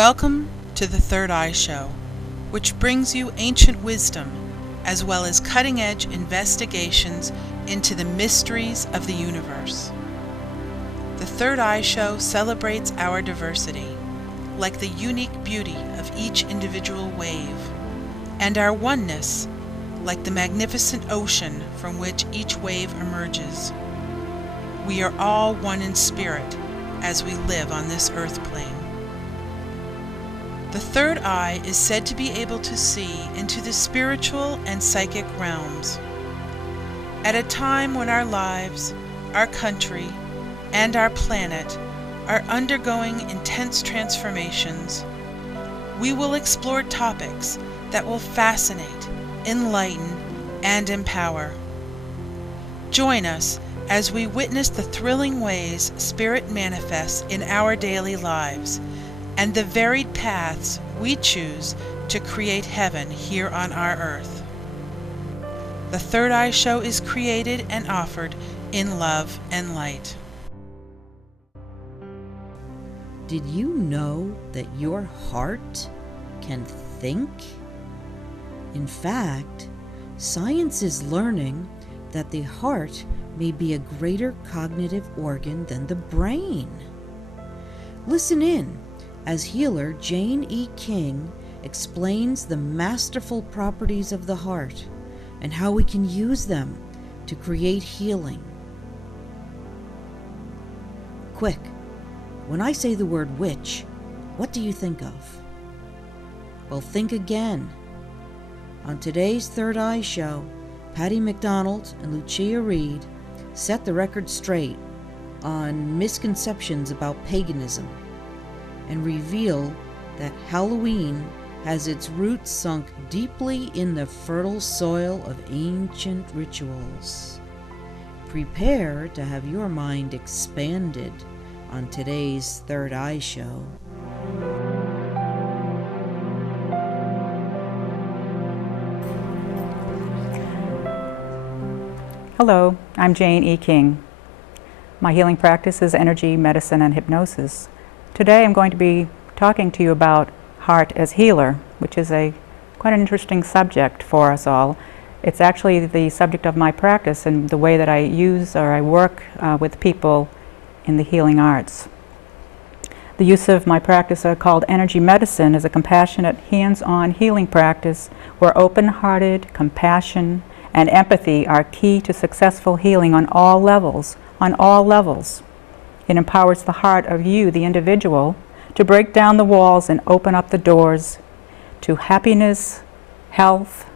Welcome to the Third Eye Show, which brings you ancient wisdom as well as cutting-edge investigations into the mysteries of the universe. The Third Eye Show celebrates our diversity, like the unique beauty of each individual wave, and our oneness, like the magnificent ocean from which each wave emerges. We are all one in spirit as we live on this earth plane. The third eye is said to be able to see into the spiritual and psychic realms. At a time when our lives, our country, and our planet are undergoing intense transformations, we will explore topics that will fascinate, enlighten, and empower. Join us as we witness the thrilling ways spirit manifests in our daily lives and the varied paths we choose to create heaven here on our earth. The Third Eye Show is created and offered in love and light. Did you know that your heart can think? In fact, science is learning that the heart may be a greater cognitive organ than the brain. Listen in as healer Jane E. King explains the masterful properties of the heart and how we can use them to create healing. Quick, when I say the word witch, what do you think of? Well, think again. On today's Third Eye Show, Patty McDonald and Lucia Read set the record straight on misconceptions about paganism and reveal that Halloween has its roots sunk deeply in the fertile soil of ancient rituals. Prepare to have your mind expanded on today's Third Eye Show. Hello, I'm Jane E. King. My healing practice is energy, medicine, and hypnosis. Today I'm going to be talking to you about heart as healer, which is quite an interesting subject for us all. It's actually the subject of my practice and the way that I work with people in the healing arts. The use of my practice called energy medicine is a compassionate, hands-on healing practice where open-hearted, compassion, and empathy are key to successful healing on all levels. It empowers the heart of you, the individual, to break down the walls and open up the doors to happiness, health,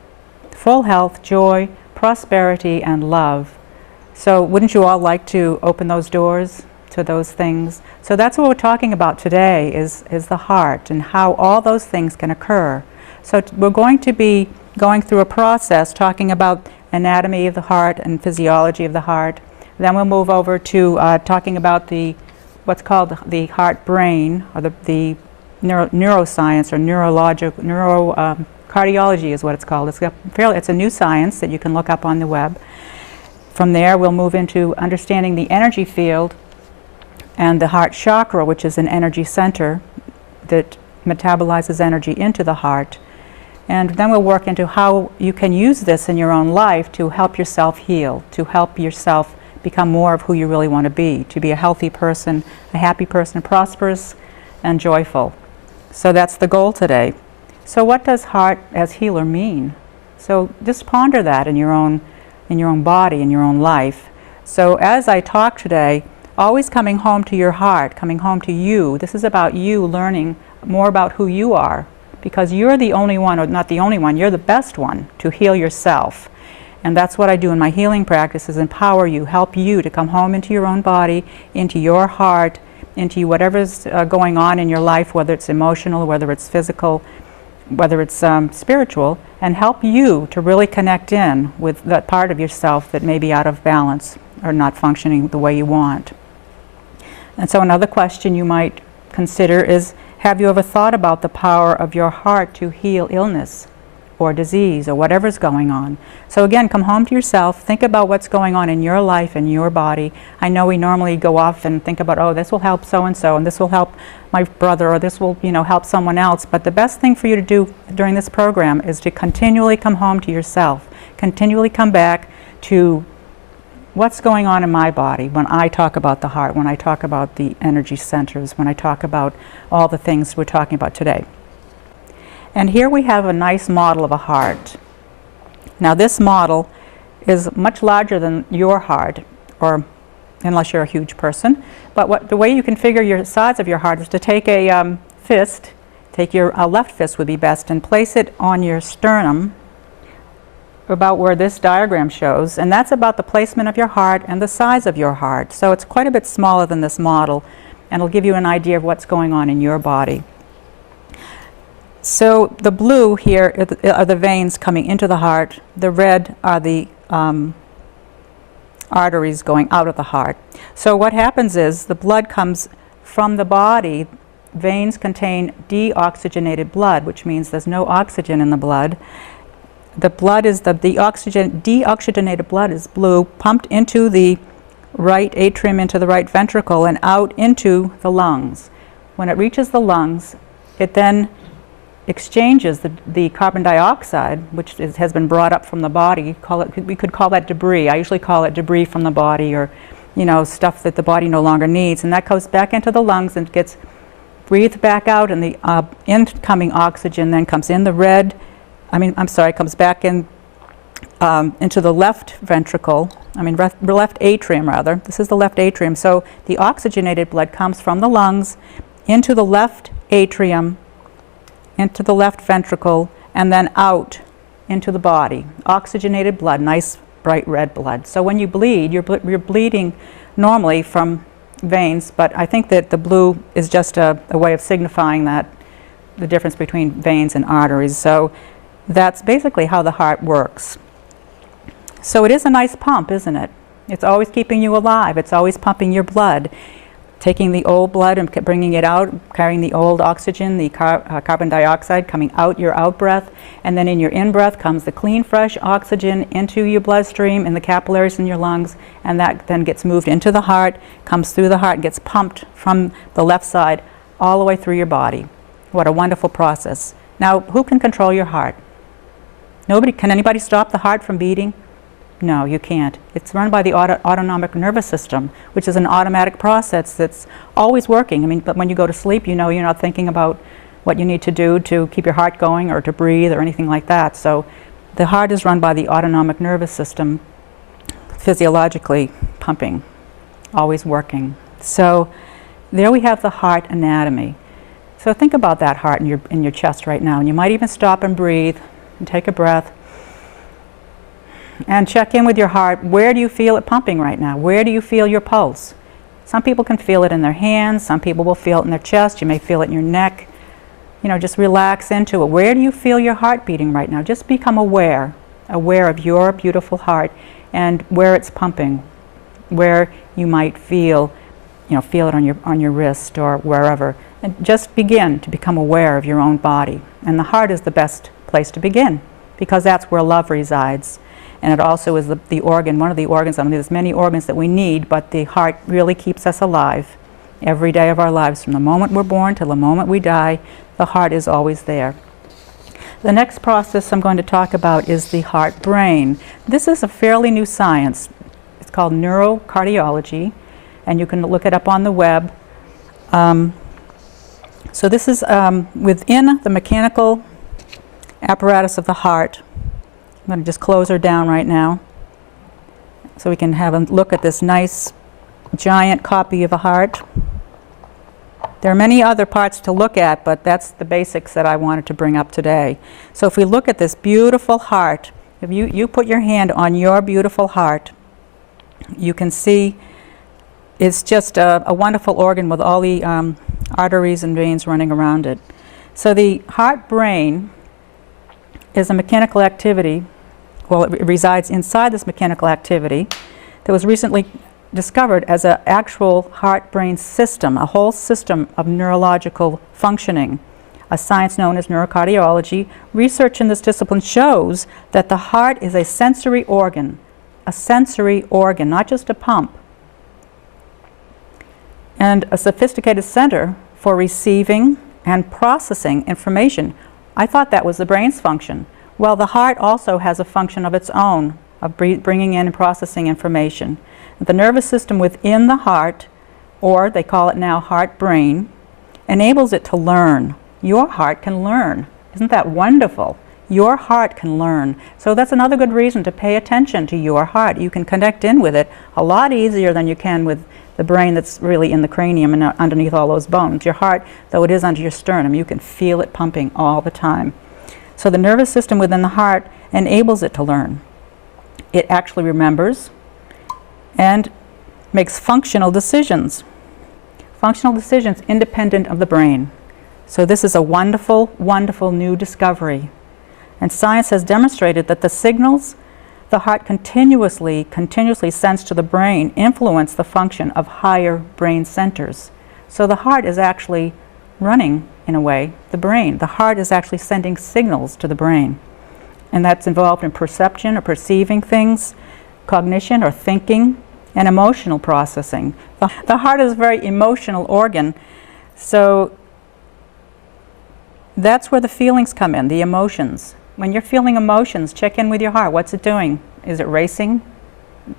full health, joy, prosperity, and love. So wouldn't you all like to open those doors to those things? So that's what we're talking about today is the heart and how all those things can occur. So we're going to be going through a process talking about anatomy of the heart and physiology of the heart. Then we'll move over to talking about what's called the heart-brain, or the neuroscience, or cardiology is what it's called. It's a new science that you can look up on the web. From there, we'll move into understanding the energy field and the heart chakra, which is an energy center that metabolizes energy into the heart. And then we'll work into how you can use this in your own life to help yourself heal, to help yourself become more of who you really want to be a healthy person, a happy person, prosperous and joyful. So that's the goal today. So what does heart as healer mean? So just ponder that in your own body, in your own life. So as I talk today, always coming home to your heart, coming home to you. This is about you learning more about who you are, because you're the only one, or not the only one, you're the best one to heal yourself. And that's what I do in my healing practice, is empower you, help you to come home into your own body, into your heart, into whatever's going on in your life, whether it's emotional, whether it's physical, whether it's spiritual, and help you to really connect in with that part of yourself that may be out of balance or not functioning the way you want. And so another question you might consider is, have you ever thought about the power of your heart to heal illness or disease or whatever's going on. So again, come home to yourself, think about what's going on in your life and your body. I know we normally go off and think about, oh, this will help so-and-so, and this will help my brother, or this will, help someone else. But the best thing for you to do during this program is to continually come home to yourself, continually come back to what's going on in my body when I talk about the heart, when I talk about the energy centers, when I talk about all the things we're talking about today. And here we have a nice model of a heart. Now this model is much larger than your heart, or unless you're a huge person. But the way you can figure your size of your heart is to take a fist, take your left fist would be best, and place it on your sternum, about where this diagram shows, and that's about the placement of your heart and the size of your heart. So it's quite a bit smaller than this model, and it'll give you an idea of what's going on in your body. So the blue here are the veins coming into the heart. The red are the arteries going out of the heart. So what happens is the blood comes from the body. Veins contain deoxygenated blood, which means there's no oxygen in the blood. The blood is deoxygenated blood is blue, pumped into the right atrium, into the right ventricle, and out into the lungs. When it reaches the lungs, it then exchanges the carbon dioxide, which has been brought up from the body. We could call that debris. I usually call it debris from the body, or stuff that the body no longer needs, and that goes back into the lungs and gets breathed back out, and the incoming oxygen then comes in the red. Comes back in into the left ventricle, left atrium rather. This is the left atrium. So the oxygenated blood comes from the lungs into the left atrium, into the left ventricle, and then out into the body. Oxygenated blood, nice bright red blood. So when you bleed, you're bleeding normally from veins, but I think that the blue is just a way of signifying that the difference between veins and arteries. So that's basically how the heart works. So it is a nice pump, isn't it? It's always keeping you alive. It's always pumping your blood, taking the old blood and bringing it out, carrying the old oxygen, the carbon dioxide coming out your out-breath, and then in your in-breath comes the clean, fresh oxygen into your bloodstream and the capillaries in your lungs, and that then gets moved into the heart, comes through the heart, and gets pumped from the left side all the way through your body. What a wonderful process. Now, who can control your heart? Nobody. Can anybody stop the heart from beating? No, you can't. It's run by the autonomic nervous system, which is an automatic process that's always working. But when you go to sleep, you're not thinking about what you need to do to keep your heart going or to breathe or anything like that. So the heart is run by the autonomic nervous system, physiologically pumping, always working. So there we have the heart anatomy. So think about that heart in your chest right now, and you might even stop and breathe and take a breath and check in with your heart. Where do you feel it pumping right now? Where do you feel your pulse? Some people can feel it in their hands, some people will feel it in their chest, you may feel it in your neck. Just relax into it. Where do you feel your heart beating right now? Just become aware of your beautiful heart and where it's pumping, where you might feel it on your wrist or wherever. And just begin to become aware of your own body. And the heart is the best place to begin, because that's where love resides. And it also is the organ, one of the organs. There's many organs that we need, but the heart really keeps us alive every day of our lives. From the moment we're born till the moment we die, the heart is always there. The next process I'm going to talk about is the heart-brain. This is a fairly new science. It's called neurocardiology, and you can look it up on the web. So this is within the mechanical apparatus of the heart. I'm going to just close her down right now so we can have a look at this nice giant copy of a heart. There are many other parts to look at, but that's the basics that I wanted to bring up today. So if we look at this beautiful heart, if you put your hand on your beautiful heart, you can see it's just a wonderful organ with all the arteries and veins running around it. So the heart-brain is a mechanical activity. Well, it resides inside this mechanical activity that was recently discovered as an actual heart-brain system, a whole system of neurological functioning, a science known as neurocardiology, research in this discipline shows that the heart is a sensory organ, not just a pump, and a sophisticated center for receiving and processing information. I thought that was the brain's function. Well, the heart also has a function of its own, of bringing in and processing information. The nervous system within the heart, or they call it now heart-brain, enables it to learn. Your heart can learn. Isn't that wonderful? Your heart can learn. So that's another good reason to pay attention to your heart. You can connect in with it a lot easier than you can with the brain that's really in the cranium and underneath all those bones. Your heart, though it is under your sternum, you can feel it pumping all the time. So the nervous system within the heart enables it to learn. It actually remembers and makes functional decisions. Functional decisions independent of the brain. So this is a wonderful, wonderful new discovery. And science has demonstrated that the signals the heart continuously sends to the brain influence the function of higher brain centers. So the heart is actually running, in a way, the brain. The heart is actually sending signals to the brain. And that's involved in perception or perceiving things, cognition or thinking, and emotional processing. The heart is a very emotional organ, so that's where the feelings come in, the emotions. When you're feeling emotions, check in with your heart. What's it doing? Is it racing?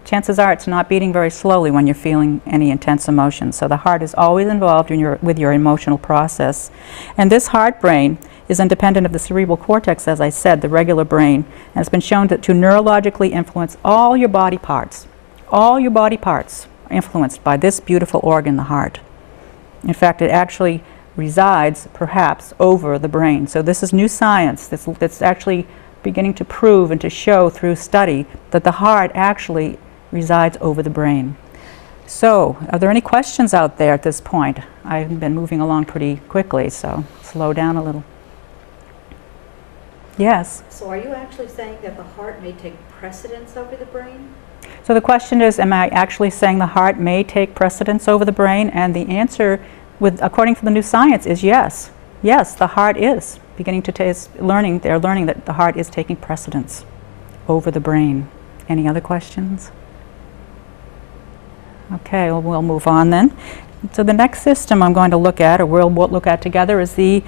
Chances are it's not beating very slowly when you're feeling any intense emotions. So the heart is always involved with your emotional process. And this heart brain is independent of the cerebral cortex, as I said, the regular brain. And it's been shown to neurologically influence all your body parts. All your body parts are influenced by this beautiful organ, the heart. In fact, it actually resides, perhaps, over the brain. So this is new science that's actually beginning to prove and to show through study that the heart actually resides over the brain. So, are there any questions out there at this point? I've been moving along pretty quickly, so slow down a little. Yes? So are you actually saying that the heart may take precedence over the brain? So the question is, am I actually saying the heart may take precedence over the brain? And the answer, according to the new science, is yes. Yes, the heart is beginning to they're learning that the heart is taking precedence over the brain. Any other questions? Okay, well, we'll move on then. So the next system I'm going to look at, or we'll look at together, is the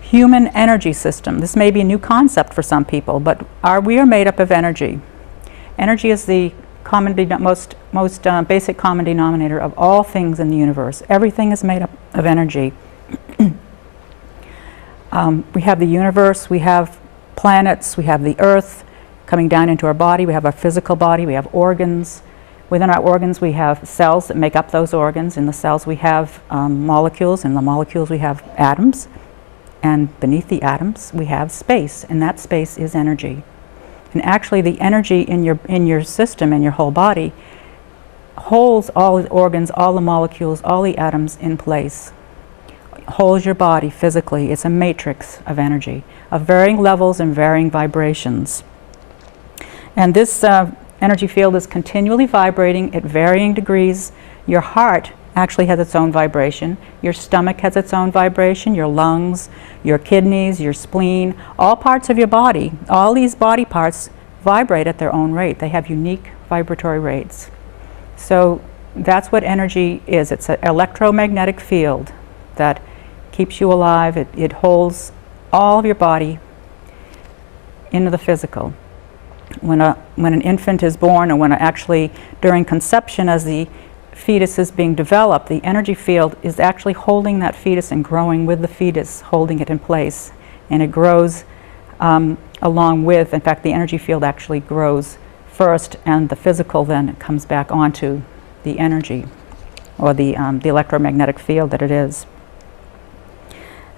human energy system. This may be a new concept for some people, but we are made up of energy. Energy is the most basic common denominator of all things in the universe. Everything is made up of energy. We have the universe, we have planets, we have the earth coming down into our body, we have our physical body, we have organs. Within our organs we have cells that make up those organs. In the cells we have molecules, in the molecules we have atoms, and beneath the atoms we have space, and that space is energy. And actually the energy in your system, in your whole body, holds all the organs, all the molecules, all the atoms in place. Holds your body physically. It's a matrix of energy, of varying levels and varying vibrations. And this energy field is continually vibrating at varying degrees. Your heart actually has its own vibration. Your stomach has its own vibration, your lungs, your kidneys, your spleen, all parts of your body. All these body parts vibrate at their own rate. They have unique vibratory rates. So that's what energy is. It's an electromagnetic field that keeps you alive. It holds all of your body into the physical. When an infant is born, or when actually during conception, as the fetus is being developed, the energy field is actually holding that fetus and growing with the fetus, holding it in place. And it grows along with, in fact, the energy field actually grows first, and the physical then comes back onto the energy, or the electromagnetic field that it is.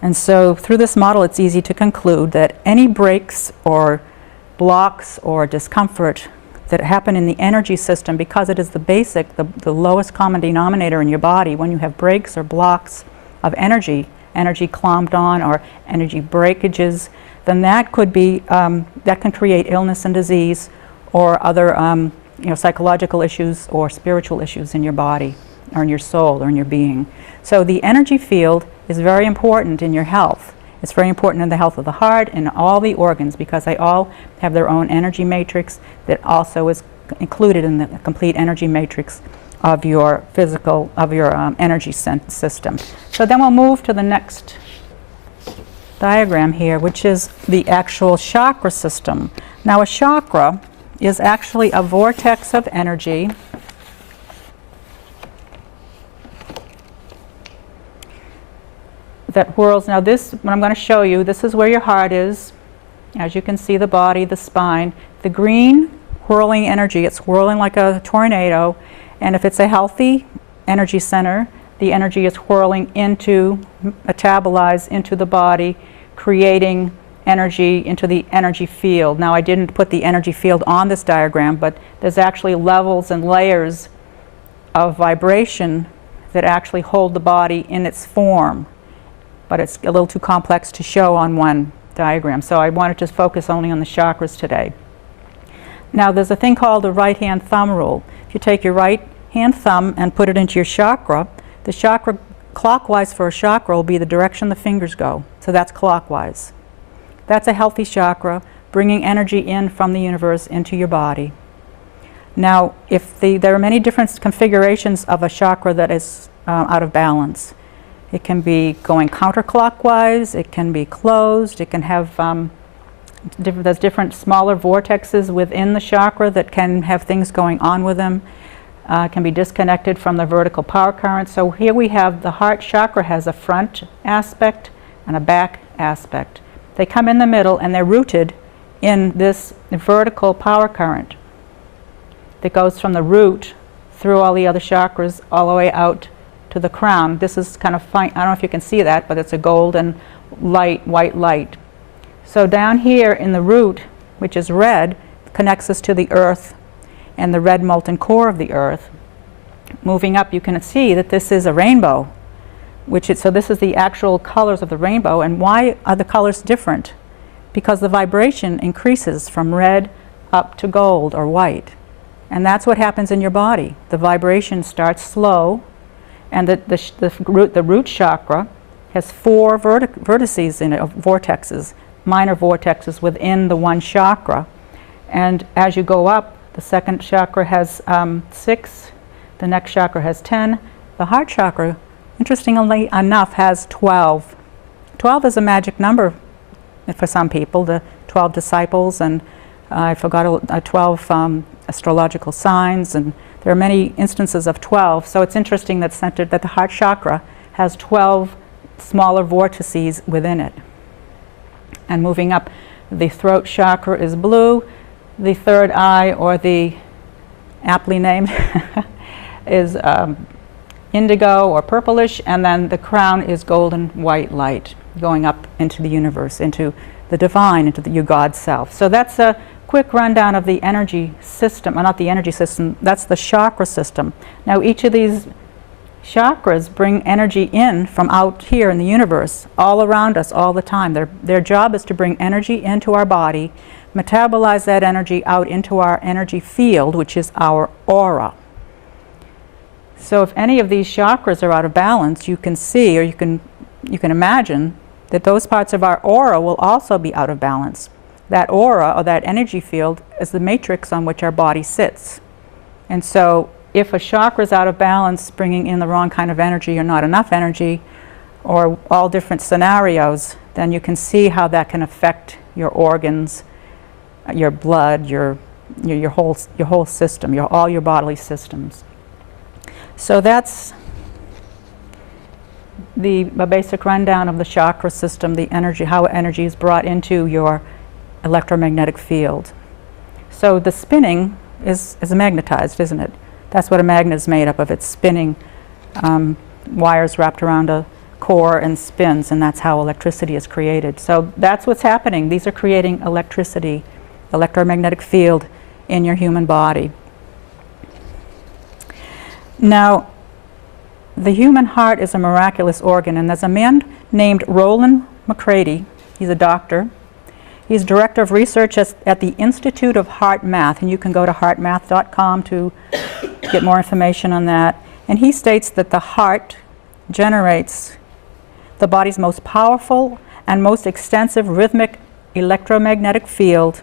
And so through this model, it's easy to conclude that any breaks or blocks or discomfort that happen in the energy system, because it is the lowest common denominator in your body, when you have breaks or blocks of energy clombed on, or energy breakages, then that could be, that can create illness and disease, or other psychological issues or spiritual issues in your body, or in your soul, or in your being. So the energy field is very important in your health. It's very important in the health of the heart and all the organs because they all have their own energy matrix that also is included in the complete energy matrix of your physical, of your energy system. So then we'll move to the next diagram here, which is the actual chakra system. Now a chakra is actually a vortex of energy that whirls. Now this, what I'm going to show you, this is where your heart is. As you can see, the body, the spine. The green whirling energy, it's whirling like a tornado, and if it's a healthy energy center, the energy is whirling into, metabolized into the body, creating energy into the energy field. Now I didn't put the energy field on this diagram, but there's actually levels and layers of vibration that actually hold the body in its form, but it's a little too complex to show on one diagram, so I wanted to focus only on the chakras today. Now there's a thing called the right hand thumb rule. If you take your right hand thumb and put it into your chakra, the chakra clockwise for a chakra will be the direction the fingers go, so that's clockwise. That's a healthy chakra, bringing energy in from the universe into your body. Now if there are many different configurations of a chakra that is out of balance. It can be going counterclockwise, it can be closed, it can have there's different smaller vortexes within the chakra that can have things going on with them. Can be disconnected from the vertical power current. So here we have the heart chakra has a front aspect and a back aspect. They come in the middle and they're rooted in this vertical power current that goes from the root through all the other chakras all the way out to the crown. This is kind of fine. I don't know if you can see that, but it's a golden light, white light. So down here in the root, which is red, connects us to the earth and the red molten core of the earth. Moving up, you can see that this is a rainbow, so this is the actual colors of the rainbow. And why are the colors different? Because the vibration increases from red up to gold or white. And that's what happens in your body. The vibration starts slow, and the root chakra has 4 vertices in it, vortexes, minor vortexes within the one chakra. And as you go up, the second chakra has 6, the next chakra has 10. The heart chakra, interestingly enough, has 12. 12 is a magic number for some people, the 12 disciples, and I forgot 12 astrological signs, and there are many instances of 12. So it's interesting that the heart chakra has 12 smaller vortices within it. And moving up, the throat chakra is blue. The third eye, or the aptly named, is indigo or purplish, and then the crown is golden white light going up into the universe, into the divine, into your God self. So that's a quick rundown of the energy system, or not the energy system, that's the chakra system. Now each of these chakras bring energy in from out here in the universe, all around us, all the time. Their job is to bring energy into our body, metabolize that energy out into our energy field, which is our aura. So if any of these chakras are out of balance, you can see, or you can imagine that those parts of our aura will also be out of balance. That aura, or that energy field, is the matrix on which our body sits. And so if a chakra is out of balance, bringing in the wrong kind of energy or not enough energy, or all different scenarios, then you can see how that can affect your organs, your blood, your whole system, all your bodily systems. So that's the basic rundown of the chakra system, the energy, how energy is brought into your electromagnetic field. So the spinning is magnetized, isn't it? That's what a magnet is made up of. It's spinning wires wrapped around a core and spins, and that's how electricity is created. So that's what's happening. These are creating electricity, electromagnetic field in your human body. Now, the human heart is a miraculous organ, and there's a man named Roland McCready. He's a doctor. He's director of research at the Institute of Heart Math, and you can go to heartmath.com to get more information on that. And he states that the heart generates the body's most powerful and most extensive rhythmic electromagnetic field,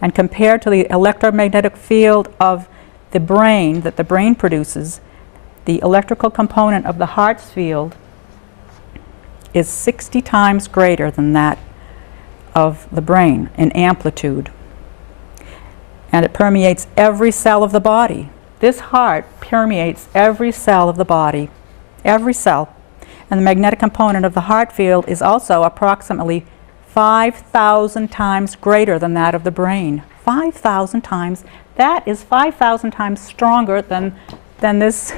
and compared to the electromagnetic field of the brain that the brain produces, the electrical component of the heart's field is 60 times greater than that of the brain in amplitude. And it permeates every cell of the body. This heart permeates every cell of the body, every cell. And the magnetic component of the heart field is also approximately 5,000 times greater than that of the brain. 5,000 times. That is 5,000 times stronger than this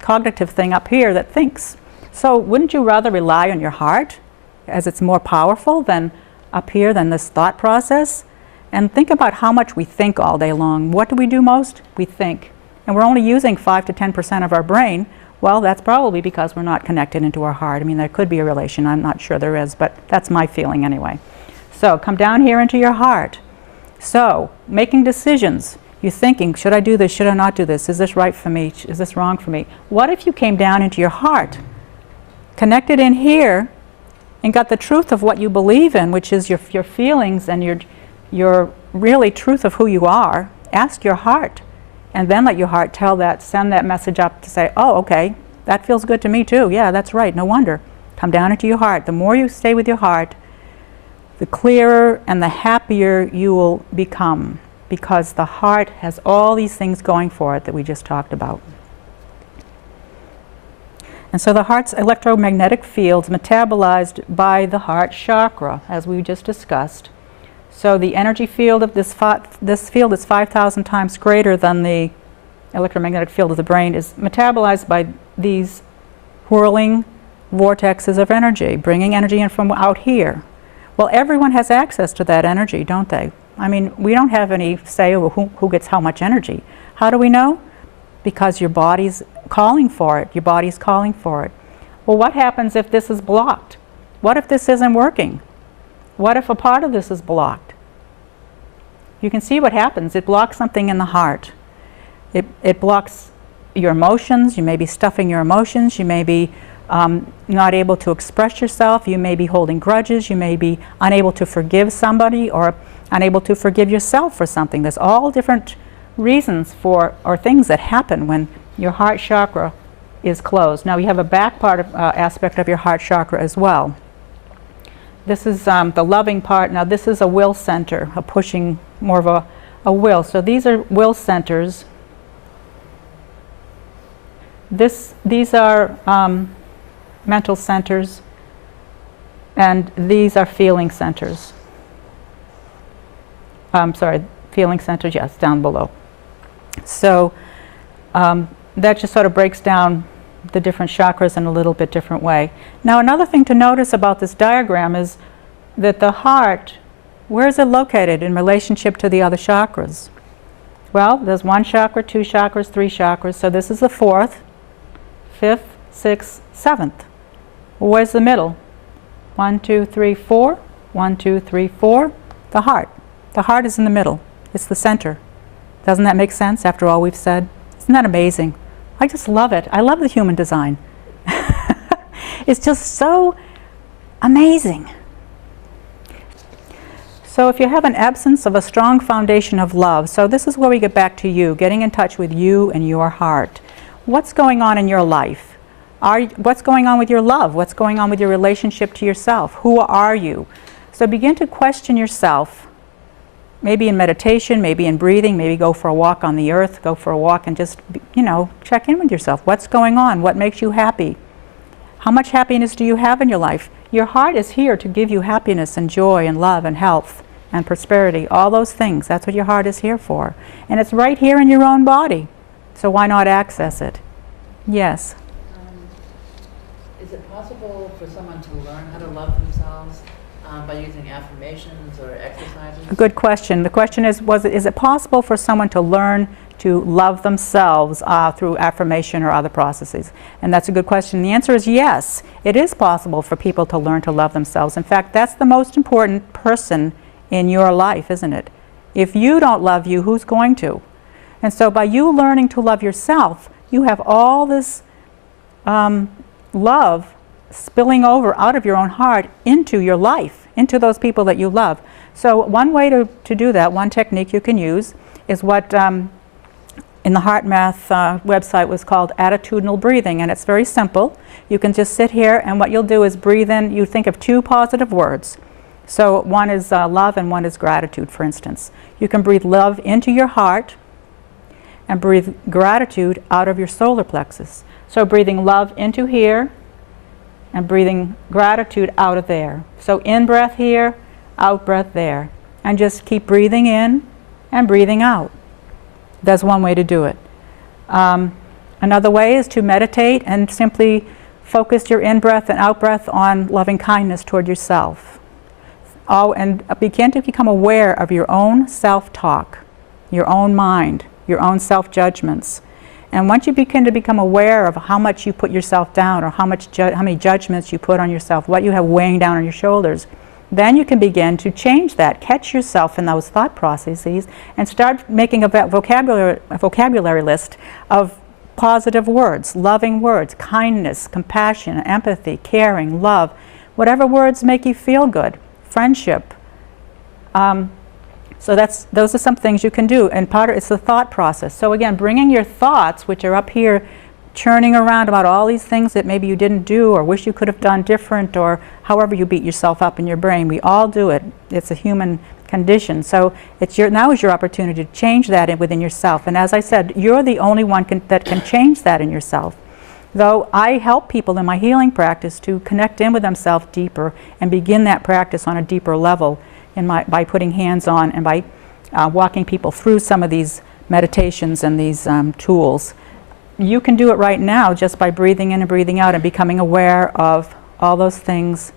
cognitive thing up here that thinks. So wouldn't you rather rely on your heart, as it's more powerful than up here, than this thought process? And think about how much we think all day long. What do we do most? We think. And we're only using 5 to 10% of our brain. Well, that's probably because we're not connected into our heart. I mean, there could be a relation. I'm not sure there is, but that's my feeling anyway. So come down here into your heart. So making decisions. You're thinking, should I do this? Should I not do this? Is this right for me? Is this wrong for me? What if you came down into your heart, connected in here, and got the truth of what you believe in, which is your feelings and your really truth of who you are? Ask your heart, and then let your heart send that message up to say, oh, okay, that feels good to me too. Yeah, that's right, no wonder. Come down into your heart. The more you stay with your heart, the clearer and the happier you will become, because the heart has all these things going for it that we just talked about. And so the heart's electromagnetic field is metabolized by the heart chakra, as we just discussed. So the energy field of this field is 5,000 times greater than the electromagnetic field of the brain, is metabolized by these whirling vortexes of energy, bringing energy in from out here. Well, everyone has access to that energy, don't they? I mean, we don't have any say over who gets how much energy. How do we know? Because your body's calling for it. Your body's calling for it. Well, what happens if this is blocked? What if this isn't working? What if a part of this is blocked? You can see what happens. It blocks something in the heart. It blocks your emotions. You may be stuffing your emotions. You may be not able to express yourself. You may be holding grudges. You may be unable to forgive somebody or unable to forgive yourself for something. There's all different reasons for, or things that happen when your heart chakra is closed. Now, you have a back part of, aspect of your heart chakra as well. This is the loving part. Now, this is a will center, a pushing, more of a will. So these are will centers. These are mental centers, and these are feeling centers. Sorry, feeling centers, yes, down below. So that just sort of breaks down the different chakras in a little bit different way. Now, another thing to notice about this diagram is that the heart, where is it located in relationship to the other chakras? Well, there's 1 chakra, 2 chakras, 3 chakras. So this is the 4th, 5th, 6th, 7th. Well, where's the middle? 1, 2, 3, 4. 1, 2, 3, 4. The heart. The heart is in the middle. It's the center. Doesn't that make sense after all we've said? Isn't that amazing? I just love it. I love the human design. It's just so amazing. So if you have an absence of a strong foundation of love, so this is where we get back to you, getting in touch with you and your heart. What's going on in your life? What's going on with your love? What's going on with your relationship to yourself? Who are you? So begin to question yourself. Maybe in meditation, maybe in breathing, maybe go for a walk on the earth, go for a walk and just, check in with yourself. What's going on? What makes you happy? How much happiness do you have in your life? Your heart is here to give you happiness and joy and love and health and prosperity, all those things. That's what your heart is here for. And it's right here in your own body. So why not access it? Yes? Is it possible for someone to learn how to love themselves by using affirmations or exercises? A good question. The question is it possible for someone to learn to love themselves through affirmation or other processes? And that's a good question. The answer is yes. It is possible for people to learn to love themselves. In fact, that's the most important person in your life, isn't it? If you don't love you, who's going to? And so by you learning to love yourself, you have all this love spilling over out of your own heart into your life, into those people that you love. So one way to do that, one technique you can use, is what in the Heart Math website was called attitudinal breathing, and it's very simple. You can just sit here, and what you'll do is breathe in, you think of 2 positive words. So one is love and one is gratitude, for instance. You can breathe love into your heart and breathe gratitude out of your solar plexus. So breathing love into here and breathing gratitude out of there. So in breath here, out breath there. And just keep breathing in and breathing out. That's one way to do it. Another way is to meditate and simply focus your in-breath and out-breath on loving kindness toward yourself. And begin to become aware of your own self-talk, your own mind, your own self-judgments. And once you begin to become aware of how much you put yourself down, or how many judgments you put on yourself, what you have weighing down on your shoulders, then you can begin to change that, catch yourself in those thought processes, and start making a vocabulary list of positive words, loving words, kindness, compassion, empathy, caring, love, whatever words make you feel good, friendship. So those are some things you can do, and it's the thought process. So again, bringing your thoughts, which are up here, churning around about all these things that maybe you didn't do or wish you could have done different, or however you beat yourself up in your brain. We all do it. It's a human condition. So now is your opportunity to change that within yourself. And as I said, you're the only one that can change that in yourself. Though I help people in my healing practice to connect in with themselves deeper and begin that practice on a deeper level by putting hands on and by walking people through some of these meditations and these tools. You can do it right now just by breathing in and breathing out and becoming aware of all those things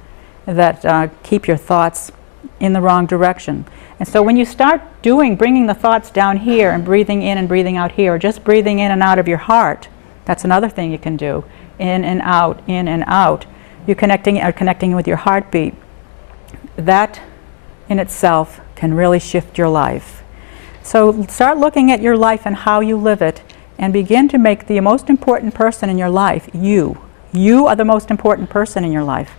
that keep your thoughts in the wrong direction. And so when you start bringing the thoughts down here and breathing in and breathing out here, or just breathing in and out of your heart, that's another thing you can do. In and out, in and out. You're connecting with your heartbeat. That in itself can really shift your life. So start looking at your life and how you live it, and begin to make the most important person in your life you. You are the most important person in your life.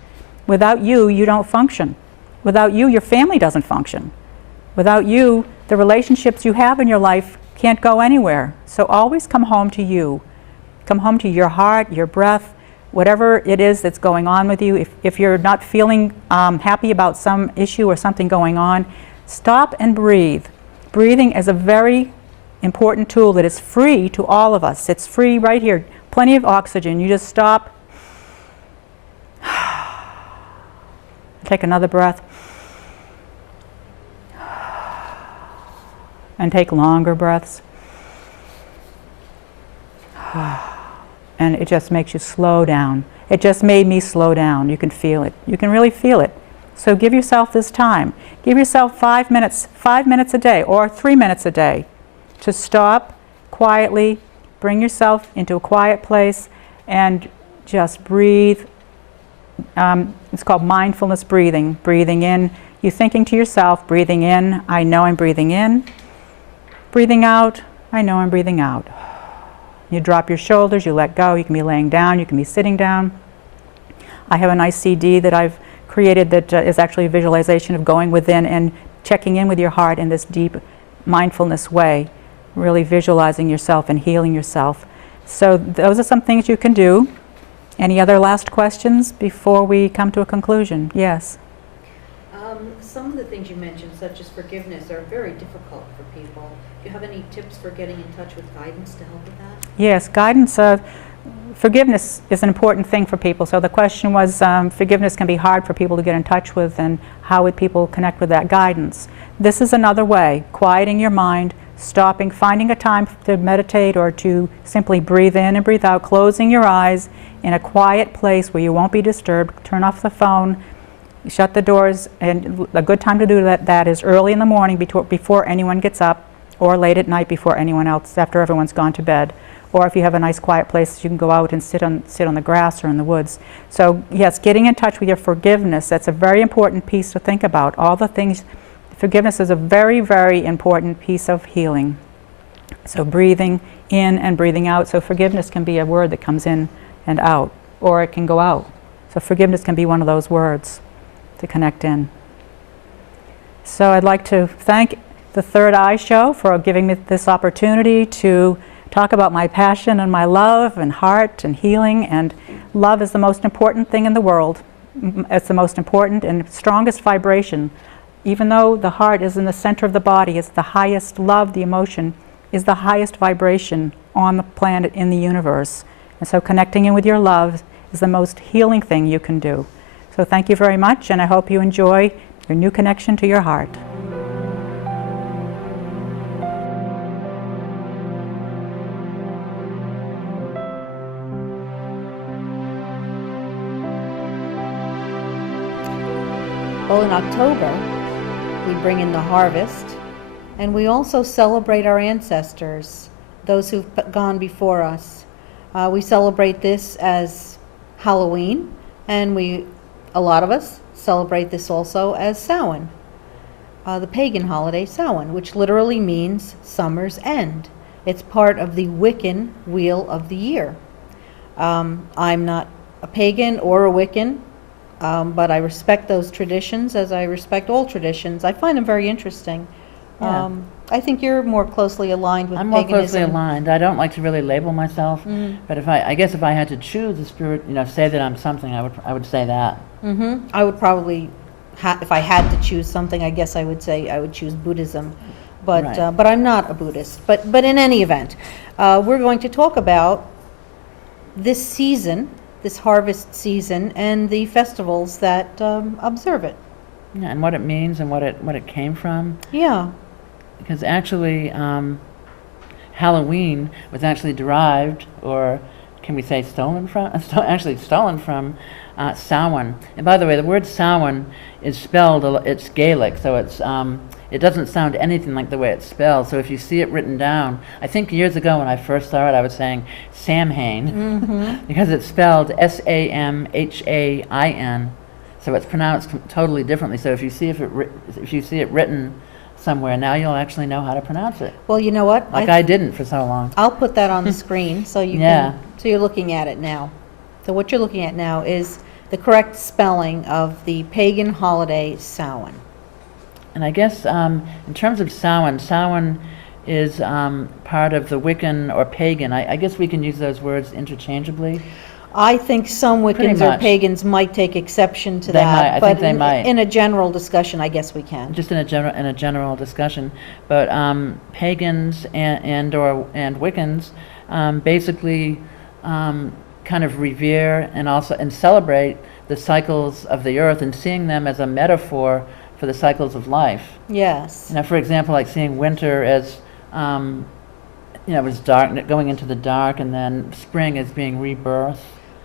Without you, you don't function. Without you, your family doesn't function. Without you, the relationships you have in your life can't go anywhere. So always come home to you. Come home to your heart, your breath, whatever it is that's going on with you. If you're not feeling happy about some issue or something going on, stop and breathe. Breathing is a very important tool that is free to all of us. It's free right here. Plenty of oxygen. You just stop. Take another breath. And take longer breaths. And it just makes you slow down. It just made me slow down. You can feel it. You can really feel it. So give yourself this time. Give yourself 5 minutes a day, or 3 minutes a day, to stop quietly, bring yourself into a quiet place, and just breathe. It's called mindfulness breathing. Breathing in, you're thinking to yourself, breathing in, I know I'm breathing in. Breathing out, I know I'm breathing out. You drop your shoulders, you let go. You can be laying down, you can be sitting down. I have a nice CD that I've created that is actually a visualization of going within and checking in with your heart in this deep mindfulness way, really visualizing yourself and healing yourself. So those are some things you can do. Any other last questions before we come to a conclusion? Yes? Some of the things you mentioned, such as forgiveness, are very difficult for people. Do you have any tips for getting in touch with guidance to help with that? Yes, guidance. Forgiveness is an important thing for people. So the question was, forgiveness can be hard for people to get in touch with, and how would people connect with that guidance? This is another way, quieting your mind, stopping, finding a time to meditate or to simply breathe in and breathe out, closing your eyes in a quiet place where you won't be disturbed, turn off the phone, shut the doors, and a good time to do that is early in the morning before anyone gets up, or late at night before anyone else, after everyone's gone to bed. Or if you have a nice quiet place, you can go out and sit on the grass or in the woods. So yes, getting in touch with your forgiveness, that's a very important piece to think about. All the things, forgiveness is a very, very important piece of healing. So breathing in and breathing out. So forgiveness can be a word that comes in and out, or it can go out. So forgiveness can be one of those words to connect in. So I'd like to thank the Third Eye Show for giving me this opportunity to talk about my passion and my love and heart and healing. And love is the most important thing in the world. It's the most important and strongest vibration. Even though the heart is in the center of the body, it's the highest love, the emotion, is the highest vibration on the planet, in the universe. And so connecting in with your love is the most healing thing you can do. So thank you very much, and I hope you enjoy your new connection to your heart. Well, in October, we bring in the harvest, and we also celebrate our ancestors, those who've gone before us. We celebrate this as Halloween, and a lot of us celebrate this also as Samhain, the pagan holiday Samhain, which literally means summer's end. It's part of the Wiccan wheel of the year. I'm not a pagan or a Wiccan, but I respect those traditions as I respect all traditions. I find them very interesting. Yeah. I think you're more closely aligned with I'm more paganism. closely aligned. I don't like to really label myself, but I guess if I had to choose a spirit, say that I'm something, I would say that. I would probably, if I had to choose something, I guess I would say I would choose Buddhism, but Right. But I'm not a Buddhist. But in any event, we're going to talk about this season, this harvest season, and the festivals that observe it. Yeah, and what it means and what it came from. Yeah. Because actually, Halloween was actually derived, or can we say stolen from? Actually stolen from Samhain. And by the way, the word Samhain is spelled, it's Gaelic, so it doesn't sound anything like the way it's spelled. So if you see it written down, I think years ago when I first saw it, I was saying Samhain, because it's spelled Samhain. So it's pronounced totally differently. So if you see it written somewhere, now you'll actually know how to pronounce it. Well, you know what? Like I didn't for so long. I'll put that on the screen so you Yeah. so you're looking at it now. So what you're looking at now is the correct spelling of the pagan holiday Samhain. And I guess in terms of Samhain, Samhain is part of the Wiccan or pagan. I guess we can use those words interchangeably. I think some Pretty Wiccans or much. pagans might take exception to They that. might. I but think they in, might. in a general discussion, I guess we can. Just in a general discussion, but pagans and Wiccans basically kind of revere and celebrate the cycles of the earth, and seeing them as a metaphor for the cycles of life. Yes. For example, like seeing winter as as dark, going into the dark, and then spring as being rebirth,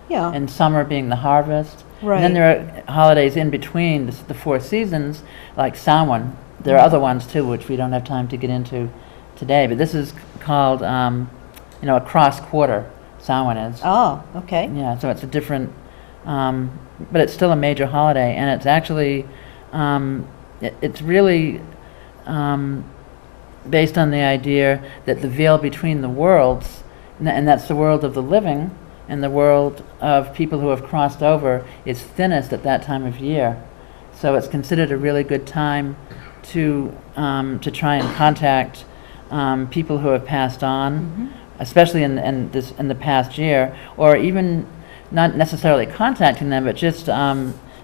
Yeah. and summer being the harvest. Right. And then there are holidays in between the four seasons, like Samhain. There are other ones too, which we don't have time to get into today. But this is called, a cross quarter. Samhain is. Oh, okay. Yeah, so it's a different, but it's still a major holiday, and it's actually, it's really based on the idea that the veil between the worlds, and that's the world of the living and the world of people who have crossed over, is thinnest at that time of year. So it's considered a really good time to try and contact people who have passed on, especially in the past year, or even not necessarily contacting them, but just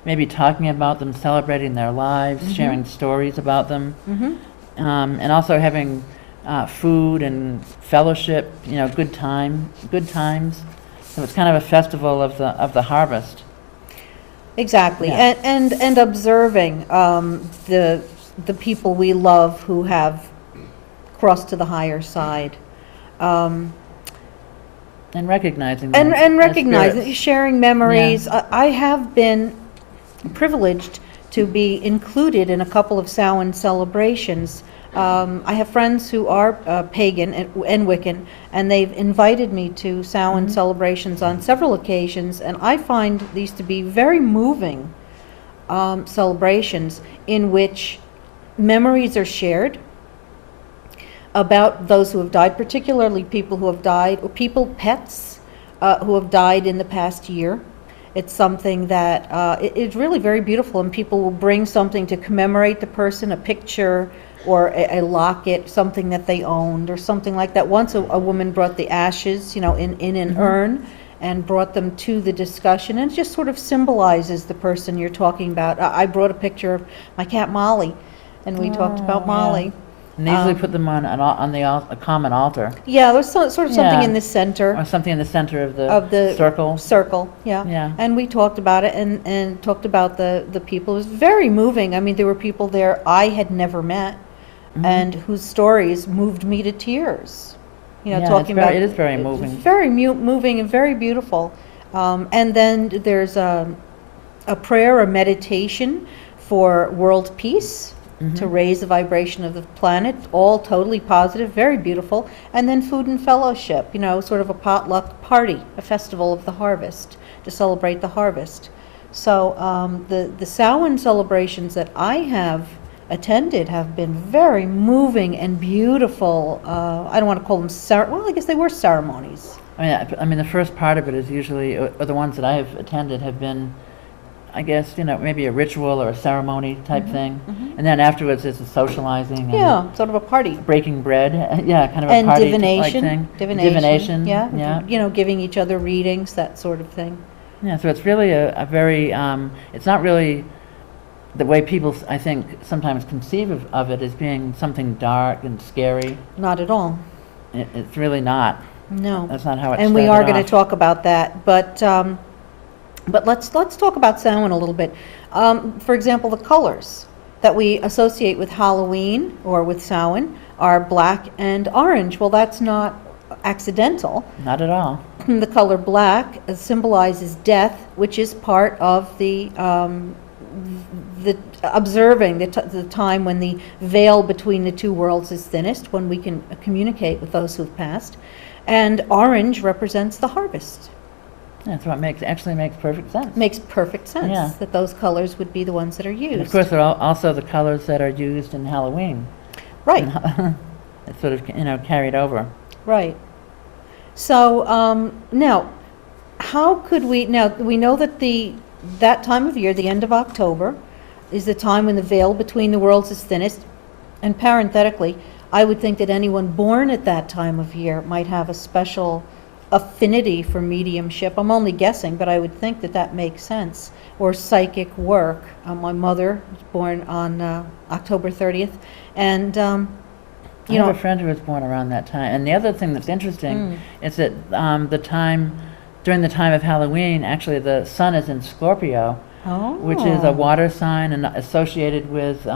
maybe talking about them, celebrating their lives, sharing stories about them, and also having food and fellowship, good times. So it's kind of a festival of the harvest. Exactly. Yeah. And observing the people we love who have crossed to the higher side. And recognizing them And as recognizing, spirits. sharing memories. I have been privileged to be included in a couple of Samhain celebrations. I have friends who are pagan and Wiccan, and they've invited me to Samhain celebrations on several occasions, and I find these to be very moving celebrations in which memories are shared about those who have died, particularly people who have died, or pets who have died in the past year. It's something that it's really very beautiful, and people will bring something to commemorate the person, a picture or a locket, something that they owned or something like that. Once a woman brought the ashes, in an urn and brought them to the discussion, and it just sort of symbolizes the person you're talking about. I brought a picture of my cat Molly, and we talked about Molly. And they usually put them on a common altar. Yeah, there's sort of something Yeah. in the center. Or something in the center of the, Circle, yeah. Yeah. And we talked about it and talked about the people. It was very moving. I mean, there were people there I had never met and whose stories moved me to tears. Yeah, Talking about it is very moving. It's very moving and very beautiful. And then there's a prayer, a meditation for world peace, to raise the vibration of the planet, all totally positive, very beautiful. And then food and fellowship, sort of a potluck party, a festival of the harvest, to celebrate the harvest. So the Samhain celebrations that I have attended have been very moving and beautiful. I don't want to call them, I guess they were ceremonies. I mean, the first part of it is usually, or the ones that I have attended have been, I guess, maybe a ritual or a ceremony type thing. And then afterwards it's a socializing and Sort of a party. breaking bread. Kind of a And party divination. thing. Divination. Yeah. Giving each other readings, that sort of thing. Yeah, so it's really a very, it's not really the way people, I think, sometimes conceive of it as being something dark and scary. Not at all. It's really not. No. That's not how it started And we are going to off. talk about that, but let's talk about Samhain a little bit. For example, the colors that we associate with Halloween or with Samhain are black and orange. Well, that's not accidental. Not at all. The color black symbolizes death, which is part of the observing the time when the veil between the two worlds is thinnest, when we can communicate with those who've passed. And orange represents the harvest. That's what actually makes perfect sense. Makes perfect sense Yeah. that those colors would be the ones that are used. And of course, there are also the colors that are used in Halloween. Right, It's sort of, carried over. right. So now, how could we know that that time of year, the end of October, is the time when the veil between the worlds is thinnest. And parenthetically, I would think that anyone born at that time of year might have a special affinity for mediumship. I'm only guessing, but I would think that makes sense. Or psychic work. My mother was born on October 30th, and I have a friend who was born around that time. And the other thing that's interesting is that during the time of Halloween, actually the sun is in Scorpio, which is a water sign and associated with